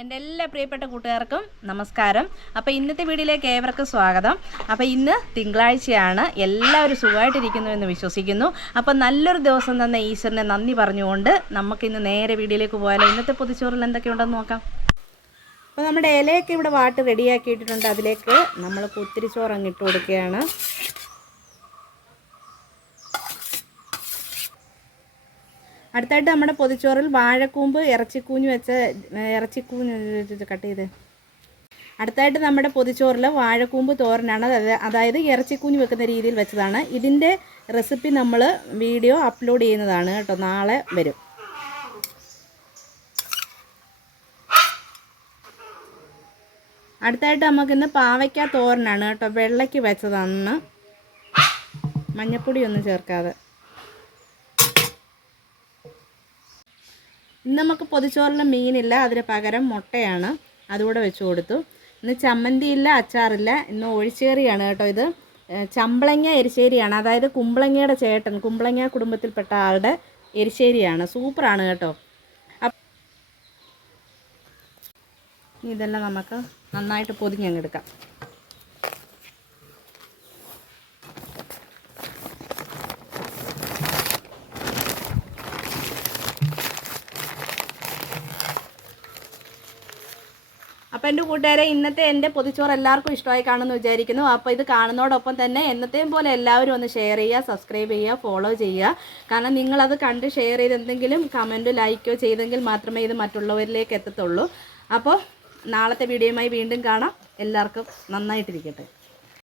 എന്റെ എല്ലാ പ്രിയപ്പെട്ട കൂട്ടുകാർക്കും നമസ്കാരം. അപ്പോൾ ഇന്നത്തെ വീഡിയോയിലേക്ക് ഏവർക്കും സ്വാഗതം. അപ്പോൾ ഇന്ന് തിങ്കളാഴ്ചയാണ്. എല്ലാവരും സുഖമായിട്ടിരിക്കുന്നു എന്ന് വിശ്വസിക്കുന്നു. അപ്പോൾ നല്ലൊരു ദിവസം തന്നെ ഈശ്വരനെ നന്ദി പറഞ്ഞുകൊണ്ട് നമുക്കിന്ന് നേരെ വീഡിയോയിലേക്ക് പോയാലോ ഇന്നത്തെ പൊതിച്ചോറിൽ എന്തൊക്കെയുണ്ടെന്ന് നോക്കാം. അപ്പോൾ നമ്മുടെ ഇലയൊക്കെ ഇവിടെ വാട്ട് റെഡിയാക്കിയിട്ടുണ്ട് അതിലേക്ക് നമ്മൾ കുത്തിരി ചോറ് അങ്ങ് ഇട്ട് കൊടുക്കുകയാണ്. അടുത്തായിട്ട് നമ്മുടെ പൊതിച്ചോറിൽ വാഴക്കൂമ്പ് ഇറച്ചിക്കൂഞ്ഞ് വെച്ച ഇറച്ചിക്കൂഞ്ഞ് കട്ട് ചെയ്ത്. അടുത്തായിട്ട് നമ്മുടെ പൊതിച്ചോറിൽ വാഴക്കൂമ്പ് തോരനാണ് അതായത് ഇറച്ചിക്കൂഞ്ഞ് വെക്കുന്ന രീതിയിൽ വെച്ചതാണ്. ഇതിന്റെ റെസിപ്പി നമ്മൾ വീഡിയോ അപ്ലോഡ് ചെയ്യുന്നതാണ് കേട്ടോ. നാളെ വരും. അടുത്തായിട്ട് നമുക്കിന്ന് പാവയ്ക്ക തോരനാണ് കേട്ടോ. വെള്ളയ്ക്ക് വെച്ചതാണ്. മഞ്ഞപ്പൊടി ഒന്നും ചേർക്കാതെ. നമുക്ക് പൊതിച്ചോറിൽ മീനില്ല അതിന് പകരം മുട്ടയാണ്. അതുകൂടെ വെച്ച് കൊടുത്തു. ഇന്ന് ചമ്മന്തിയില്ല അച്ചാറില്ല. ഇന്ന് ഒഴിച്ചേറിയാണ് കേട്ടോ ഇത്. ചമ്പളങ്ങ എരിശ്ശേരിയാണ്. അതായത് കുമ്പളങ്ങയുടെ ചേട്ടൻ കുമ്പളങ്ങ കുടുംബത്തിൽപ്പെട്ട ആളുടെ എരിശ്ശേരിയാണ്. സൂപ്പറാണ് കേട്ടോ. ഇതെല്ലാം നമുക്ക് നന്നായിട്ട് പൊതിഞ്ഞങ്ങെടുക്കാം അപ്പോൾ എന്റെ കൂട്ടുകാരെ ഇന്നത്തെ എന്റെ പൊതിച്ചോറ് എല്ലാവർക്കും ഇഷ്ടമായി കാണുമെന്ന് വിചാരിക്കുന്നു. അപ്പോൾ ഇത് കാണുന്നതോടൊപ്പം തന്നെ എന്നത്തെയും പോലെ എല്ലാവരും ഒന്ന് ഷെയർ ചെയ്യുക സബ്സ്ക്രൈബ് ചെയ്യുക ഫോളോ ചെയ്യുക. കാരണം നിങ്ങളത് കണ്ട് ഷെയർ ചെയ്ത് എന്തെങ്കിലും കമന്റോ ലൈക്കോ ചെയ്തെങ്കിൽ മാത്രമേ ഇത് മറ്റുള്ളവരിലേക്ക് എത്തത്തുള്ളൂ. അപ്പോൾ നാളത്തെ വീഡിയോയുമായി വീണ്ടും കാണാം. എല്ലാവർക്കും നന്നായിട്ടിരിക്കട്ടെ.